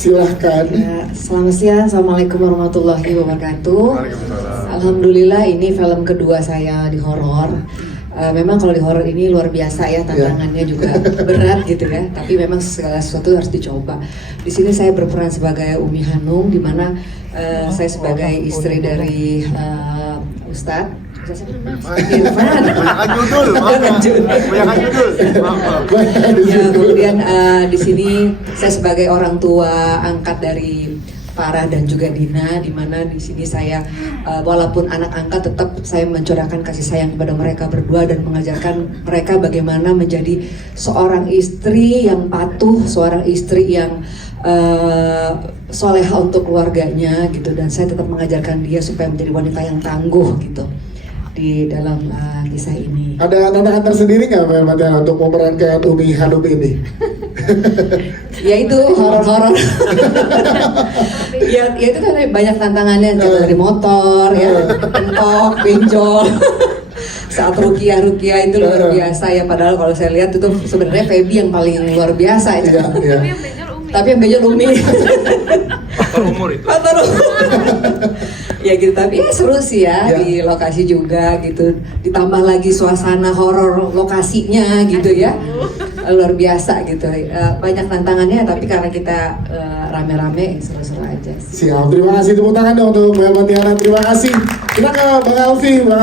Silahkan. Ya, selamat siang, Assalamualaikum warahmatullahi wabarakatuh. Alhamdulillah ini film kedua saya di horor. Memang kalau di horor ini luar biasa ya, tantangannya juga berat gitu ya. Tapi memang segala sesuatu harus dicoba. Di sini saya berperan sebagai Umi Hanung, di mana saya sebagai istri dari Ustadz Irfan. Banyak judul. Ya, kemudian di sini saya sebagai orang tua angkat dari Farah dan juga Dina, di mana di sini saya walaupun anak angkat tetap saya mencurahkan kasih sayang kepada mereka berdua dan mengajarkan mereka bagaimana menjadi seorang istri yang patuh, seorang istri yang soleha untuk keluarganya gitu, dan saya tetap mengajarkan dia supaya menjadi wanita yang tangguh gitu di dalam kisah ini. Ada tantangan tersendiri nggak Mbak Matiana untuk memerankan Umi Hanum ini? Ya itu horor-horor. ya itu kan banyak tantangannya, dari motor ya, mentok, benjol. Saat rukiah itu luar biasa ya, padahal kalau saya lihat itu sebenarnya Feby yang paling luar biasa ya. Tapi yang benjol Umi. Faktor umur itu. Faktor umur. Ya gitu, tapi ya seru sih ya, di lokasi juga gitu. Ditambah lagi suasana horor lokasinya gitu ya. Luar biasa gitu. Banyak tantangannya, tapi karena kita rame-rame seru-seru aja. Siap, terima kasih, tepuk tangan dong untuk Mbak Matiana, terima kasih. Kita ke Bang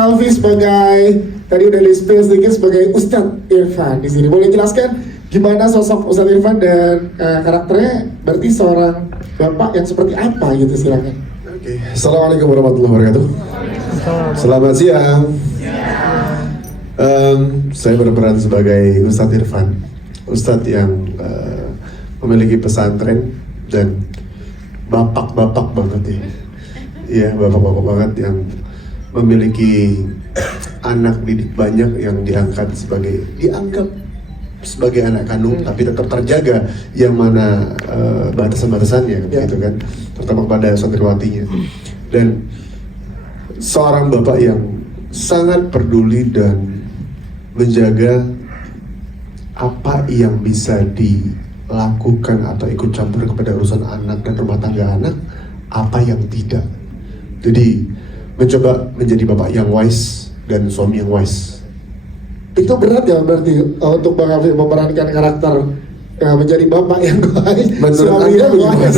Alfi sebagai, tadi udah di-spill sedikit sebagai Ustadz Irfan di sini. Boleh jelaskan gimana sosok Ustadz Irfan dan karakternya, berarti seorang bapak yang seperti apa gitu, silakan. Oke. Assalamualaikum warahmatullahi wabarakatuh. Selamat siang. Saya berperan sebagai Ustadz Irfan, Ustadz yang memiliki pesantren dan bapak-bapak banget ya. Iya, bapak-bapak banget yang memiliki anak didik banyak yang dianggap sebagai anak kandung, tapi tetap terjaga yang mana batasan-batasannya gitu kan, terutama kepada santriwatinya. Dan seorang bapak yang sangat peduli dan menjaga apa yang bisa dilakukan atau ikut campur kepada urusan anak dan rumah tangga anak, apa yang tidak. Jadi mencoba menjadi bapak yang wise dan suami yang wise. Itu berat ya berarti untuk Bang Alfi memerankan karakter menjadi bapak yang baik, suami yang baik.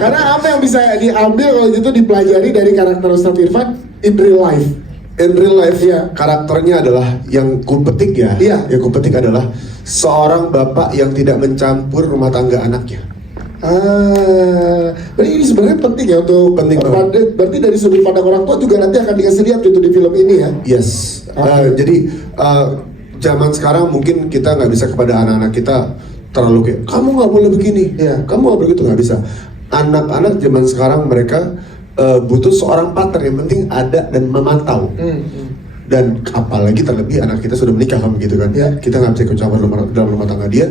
Karena apa yang bisa diambil kalau gitu dipelajari dari karakter Ustadz Irfan in real life? In real life ya, karakternya adalah yang kupetik ya. Iya. Yang kupetik adalah seorang bapak yang tidak mencampur rumah tangga anaknya. Berarti ini sebenarnya penting ya untuk penting banget. Berarti dari sudut pandang orang tua juga nanti akan dikasih lihat gitu di film ini ya. Yes. Jadi zaman sekarang mungkin kita nggak bisa kepada anak-anak kita terlalu kayak kamu nggak boleh begini, kamu nggak begitu, nggak bisa. Anak-anak zaman sekarang mereka butuh seorang partner yang penting ada dan memantau. Dan apalagi terlebih anak kita sudah menikah kan begitu kan. Kita nggak bisa ikut campur dalam rumah tangga dia.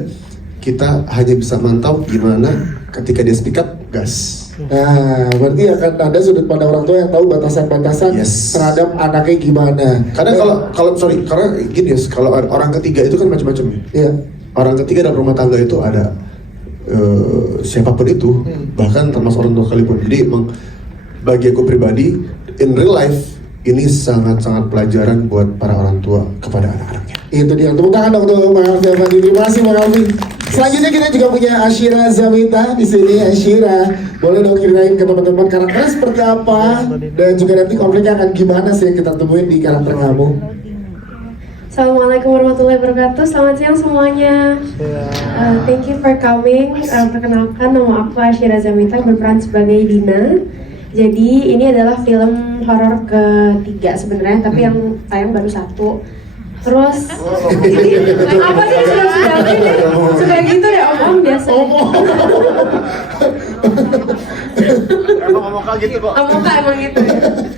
Kita hanya bisa mantau gimana ketika dia speak up, gas. Nah, berarti akan ada sudut pandang orang tua yang tahu batasan-batasan terhadap anaknya gimana. Kadang karena gini ya, kalau orang ketiga itu kan macam-macam ya. Iya. Orang ketiga dalam rumah tangga itu ada siapapun itu, bahkan termasuk orang tua sekalipun. Jadi emang bagi aku pribadi, in real life ini sangat-sangat pelajaran buat para orang tua kepada anak-anaknya. Itu dia, tepuk tangan dong untuk Bang Alfi. Terima kasih Bang Alfi. Selanjutnya kita juga punya Ashira Zamita di sini. Ashira, boleh dong ceritain ke teman-teman karakternya seperti apa dan juga nanti konfliknya akan gimana sih yang kita temuin di karakter kamu. Assalamualaikum warahmatullahi wabarakatuh. Selamat siang semuanya. Thank you for coming. Perkenalkan, nama aku Ashira Zamita, berperan sebagai Dina. Jadi ini adalah film horor ketiga sebenarnya, tapi yang tayang baru satu. Terus apa sih sudah gitu ya om biasa. Emang Om Oka gitu kok. Om Oka emang gitu.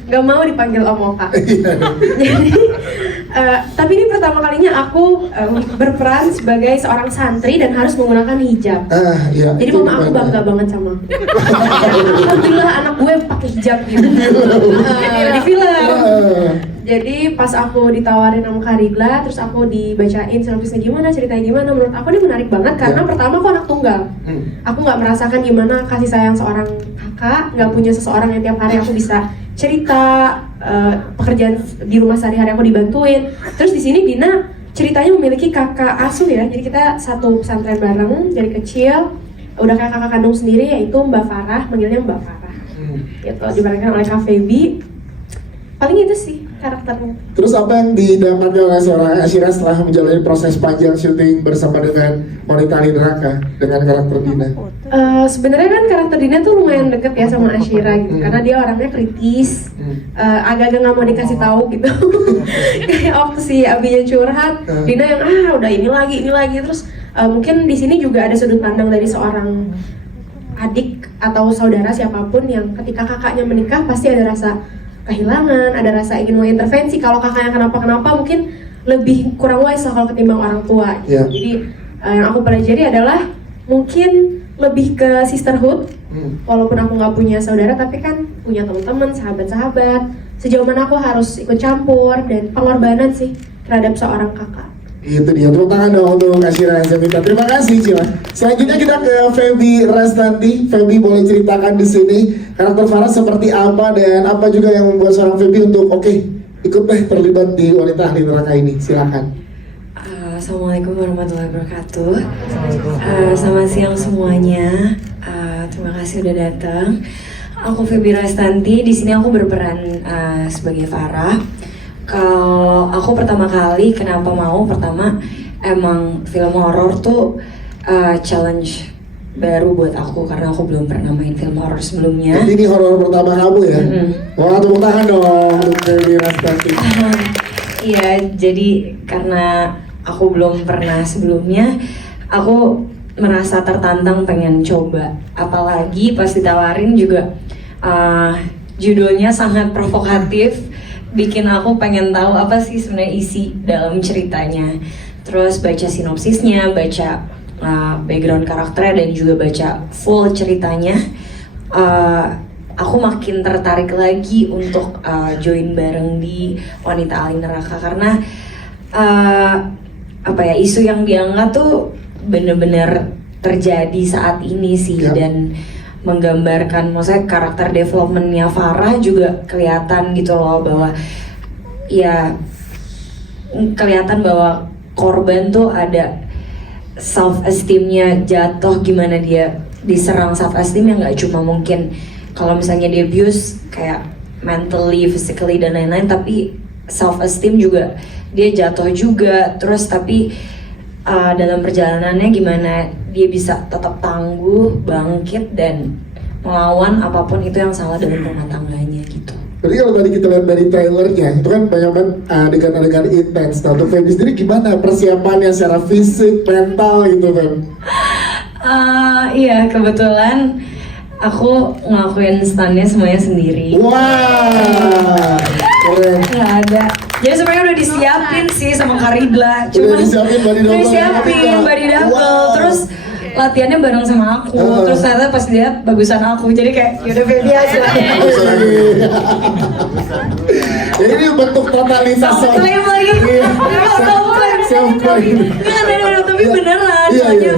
Gak mau dipanggil Om Oka. Jadi tapi ini pertama kalinya aku berperan sebagai seorang santri dan harus menggunakan hijab. Iya. Jadi itu mama aku gimana? bangga banget sama aku. Alhamdulillah anak gue pakai hijab gitu. Di film. Jadi pas aku ditawarin sama Karigla, terus aku dibacain sinopsisnya gimana, ceritanya gimana, menurut aku ini menarik banget karena pertama aku anak tunggal. Aku nggak merasakan gimana kasih sayang seorang kakak, nggak punya seseorang yang tiap hari aku bisa cerita, pekerjaan di rumah sehari-hari aku dibantuin. Terus di sini Dina ceritanya memiliki kakak asuh ya, jadi kita satu pesantren bareng dari kecil, udah kayak kakak kandung sendiri yaitu Mbak Farah, manggilnya Mbak Farah. Gitu, diperankan oleh Kak Feby. Paling itu sih karakternya. Terus apa yang didapatkan oleh seorang Asyira setelah menjalani proses panjang syuting bersama dengan Wanita Ahli Neraka dengan karakter Dina? Sebenarnya kan karakter Dina tuh lumayan deket ya sama Asyira gitu, karena dia orangnya kritis, agak-agak nggak mau dikasih tahu gitu. Kayak waktu si Abinya curhat, Dina yang udah ini lagi, terus mungkin di sini juga ada sudut pandang dari seorang adik atau saudara siapapun yang ketika kakaknya menikah pasti ada rasa kehilangan, ada rasa ingin mengintervensi. Kalau kakaknya kenapa-kenapa mungkin lebih kurang wise lah kalau ketimbang orang tua. Yeah. Jadi yang aku pelajari adalah mungkin lebih ke sisterhood. Walaupun aku nggak punya saudara, tapi kan punya teman-teman, sahabat-sahabat. Sejauh mana aku harus ikut campur dan pengorbanan sih terhadap seorang kakak. Itu dia, tepuk tangan dong untuk Asyira yang saya minta. Terima kasih Cila. Selanjutnya kita ke Feby Restanti. Feby boleh ceritakan di sini karakter Farah seperti apa dan apa juga yang membuat seorang Feby untuk ikut terlibat di Wanita Ahli Neraka ini. Silakan. Assalamualaikum warahmatullahi wabarakatuh. Selamat siang semuanya. Terima kasih udah datang. Aku Feby Restanti. Di sini aku berperan sebagai Farah. Kalau aku pertama kali kenapa mau, pertama emang film horor tuh challenge baru buat aku karena aku belum pernah main film horor sebelumnya. Jadi ini horor pertama kamu ya? Wah, tepuk tangan dong untuk Feby Restanti. Iya, jadi karena aku belum pernah sebelumnya, aku merasa tertantang pengen coba. Apalagi pas ditawarin juga judulnya sangat provokatif, bikin aku pengen tahu apa sih sebenarnya isi dalam ceritanya. Terus baca sinopsisnya, baca background karakternya dan juga baca full ceritanya. Aku makin tertarik lagi untuk join bareng di Wanita Ahli Neraka karena isu yang diangkat tuh bener-bener terjadi saat ini sih. Dan menggambarkan, maksudnya karakter developmentnya Farah juga kelihatan gitu loh, bahwa ya kelihatan bahwa korban tuh ada self esteemnya jatuh, gimana dia diserang self esteem yang nggak cuma mungkin kalau misalnya dia abuse kayak mentally, physically dan lain-lain, tapi self esteem juga dia jatuh juga. Terus tapi dalam perjalanannya gimana dia bisa tetap tangguh, bangkit dan melawan apapun itu yang salah dalam rumah tangganya gitu. Jadi kalau tadi kita lihat dari trailernya, itu kan banyak banget adegan-adegan intens. Nah, untuk Feby sendiri gimana persiapannya secara fisik, mental gitu kan? Iya, kebetulan aku ngelakuin stunnya semuanya sendiri. Wah, keren. Nggak ada. Jadi sebenarnya udah disiapin sih sama Karigla. Udah disiapin body double. Udah disiapin body double. Wow. Terus latihannya bareng sama aku. Terus ternyata pas lihat bagusan aku. Jadi kayak yaudah Feby aja. Jadi ini bentuk totalitas. Self-claim lagi. Self-claim. Enggak, tapi beneran. Iya.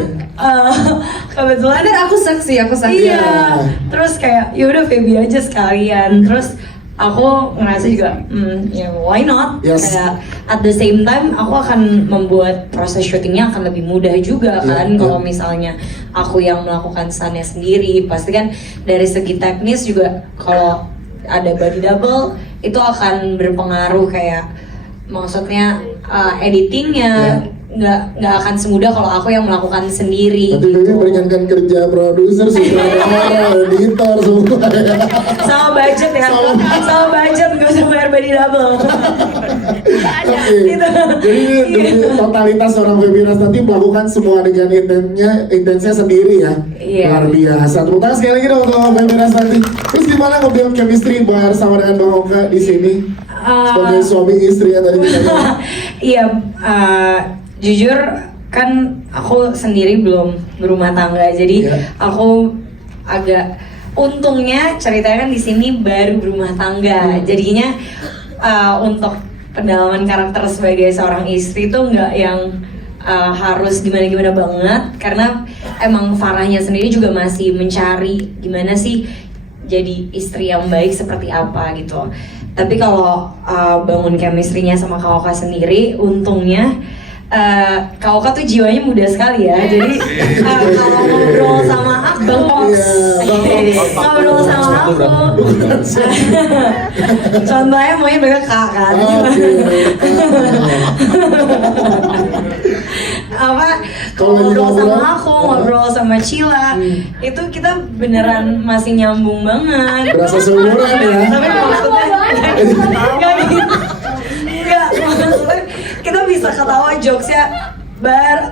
Kebetulan Aku saksi. Iya. Terus kayak yaudah Feby aja sekalian. Terus aku ngerasa juga, ya why not? Yes. Kayak at the same time aku akan membuat proses syutingnya akan lebih mudah juga kan. Kalau misalnya aku yang melakukan stunnya sendiri, pasti kan dari segi teknis juga kalau ada body double itu akan berpengaruh kayak maksudnya editingnya nggak akan semudah kalau aku yang melakukan sendiri. Nanti Feby meringankan kerja produser, sutradara, editor semua. Sama budget ya, sama budget nggak usah bayar body double. Oke. Gitu. Jadi demi totalitas seorang Feby Rastati melakukan semua dengan intensnya sendiri ya. Iya. Luar biasa. Tepuk tangan sekali lagi dong untuk Feby Rastati. Terus gimana ngobrol chemistry bersama dengan Bang Oka di sini? Sebagai suami istri yang tadi kita bilang. Iya, jujur kan aku sendiri belum berumah tangga, jadi Iya. aku agak untungnya ceritanya kan di sini baru berumah tangga, jadinya untuk pendalaman karakter sebagai seorang istri tuh nggak yang harus gimana-gimana banget, karena emang Farahnya sendiri juga masih mencari gimana sih jadi istri yang baik seperti apa gitu. Tapi kalau bangun chemistry-nya sama Kak Oka sendiri, untungnya Kak Oka tuh jiwanya muda sekali ya. Jadi kalau ngobrol sama aku, Bang Oks, ngobrol sama aku, contohnya maunya mereka Kak kan. Apa Kalau lagi ngobrol sama ngobrol, aku, ngobrol sama Cila, itu kita beneran masih nyambung banget. Berasa seumuran ya. Tapi maksudnya nggak gitu. Nggak, maksudnya kita bisa ketawa jokesnya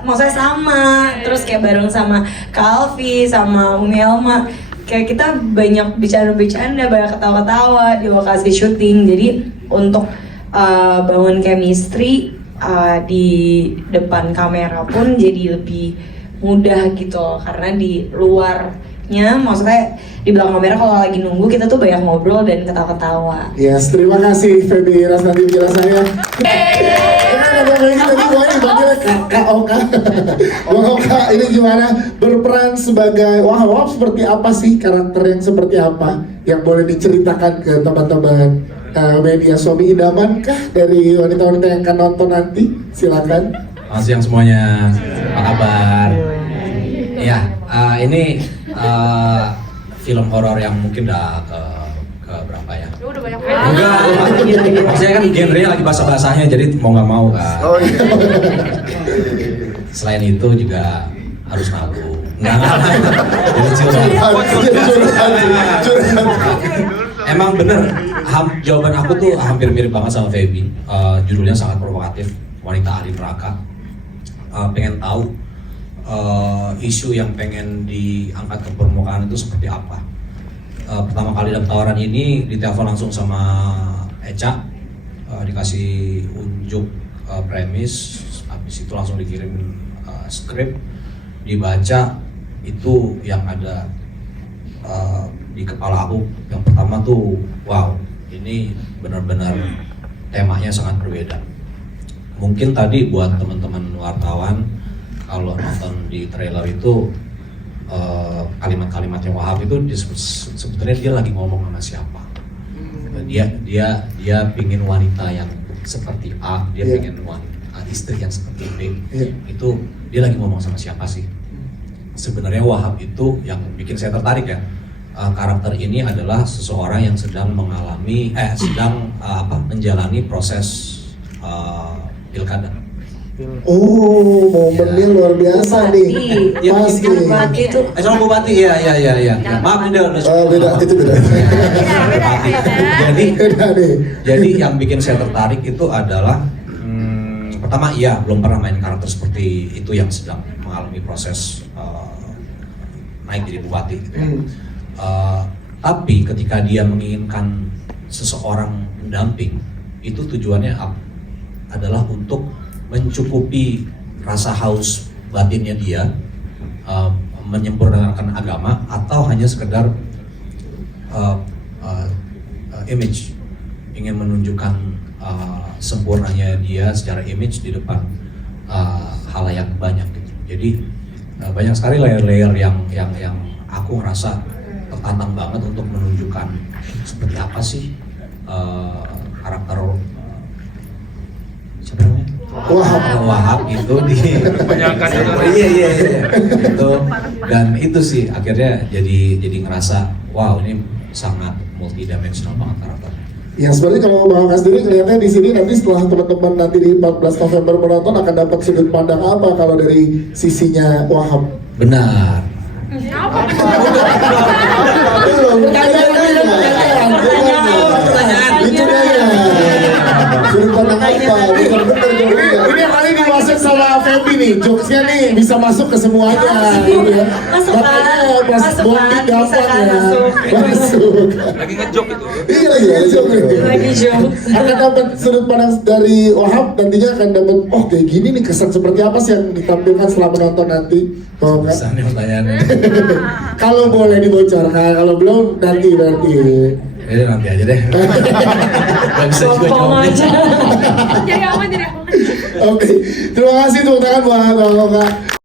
maksudnya sama, terus kayak bareng sama Kak Alfi, sama Umi Elma, kayak kita banyak bercanda-bercanda, banyak ketawa-ketawa di lokasi syuting. Jadi untuk bangun chemistry di depan kamera pun jadi lebih mudah gitu, karena di luarnya, maksudnya di belakang kamera kalau lagi nunggu kita tuh banyak ngobrol dan ketawa-ketawa. Yes, terima kasih Feby Rastati penjelasannya. Kak Oka, Bang Oka, ini gimana berperan sebagai wah seperti apa sih, karakter yang seperti apa yang boleh diceritakan ke teman-teman media suami idaman kah dari wanita-wanita yang akan nonton nanti? Silakan. Selamat siang semuanya, apa kabar? Ya, ini film horor yang mungkin udah ke berapa ya? Udah banyak Enggak, maksudnya kan genre lagi bahasa-bahasanya, jadi mau nggak mau kan. Oh iya. Selain itu juga harus malu. Enggak. Jadi emang bener, jawaban aku tuh hampir mirip banget sama Feby. Judulnya sangat provokatif, Wanita Ahli Neraka. Pengen tahu isu yang pengen diangkat ke permukaan itu seperti apa. Pertama kali dapat tawaran ini ditelepon langsung sama Eca, dikasih unjuk premis, habis itu langsung dikirim skrip, dibaca. Itu yang ada di kepala aku. Yang pertama tuh, wow, ini benar-benar temanya sangat berbeda. Mungkin tadi buat teman-teman wartawan, kalau nonton di trailer itu kalimat-kalimat yang Wahab itu sebetulnya dia lagi ngomong sama siapa. Dia pingin wanita yang seperti A, dia pingin wanita istri yang seperti B. Itu dia lagi ngomong sama siapa sih? Sebenarnya Wahab itu yang bikin saya tertarik ya. Karakter ini adalah seseorang yang sedang menjalani proses pilkada. Oh, momennya luar biasa nih. Pas nih. Bupati itu Soal bupati, iya. Maaf ini udah Beda, itu beda. Bupati. Beda nih. Jadi yang bikin saya tertarik itu adalah pertama, iya belum pernah main karakter seperti itu yang sedang mengalami proses naik jadi bupati gitu ya. Tapi ketika dia menginginkan seseorang pendamping, itu tujuannya adalah untuk mencukupi rasa haus batinnya dia, menyempurnakan agama, atau hanya sekedar image, ingin menunjukkan sempurnanya dia secara image di depan halayak banyak gitu. Jadi banyak sekali layer-layer yang aku ngerasa tertantang banget untuk menunjukkan seperti apa sih karakter siapa namanya? Wahab itu di iya itu, dan itu sih akhirnya jadi ngerasa wow, ini sangat multidimensional banget karakternya. Ya sebenarnya kalau Bang Oka sendiri kelihatannya di sini nanti setelah teman-teman nanti di 14 November menonton akan dapat sudut pandang apa kalau dari sisinya Wahab? Benar. Belum, itu dia. Sudut pandang apa? Bener-bener jawabnya. Ini yang kali dimasuk sama Feby nih, jokesnya nih bisa masuk ke semuanya. Gitu ya. Masuk Makanya kan? pas Masuk bonding kan? Bisa gampang kan ya. masuk? Masuk. Lagi ngejok itu. Iya lagi joke. Lagi joke. Akan dapat sudut pandang dari Wahab, nantinya akan dapat oh kayak gini nih kesan seperti apa sih yang ditampilkan setelah menonton nanti. Oh, kan? Bisa nih pertanyaannya. Kalau boleh dibocorkan, kalau belum nanti berarti. Ini nanti aja deh. Gak bisa juga Sombong jawabnya. aja. Jadi aman, jadi aman. Oke, terima kasih tepuk tangan buat Bang Oka.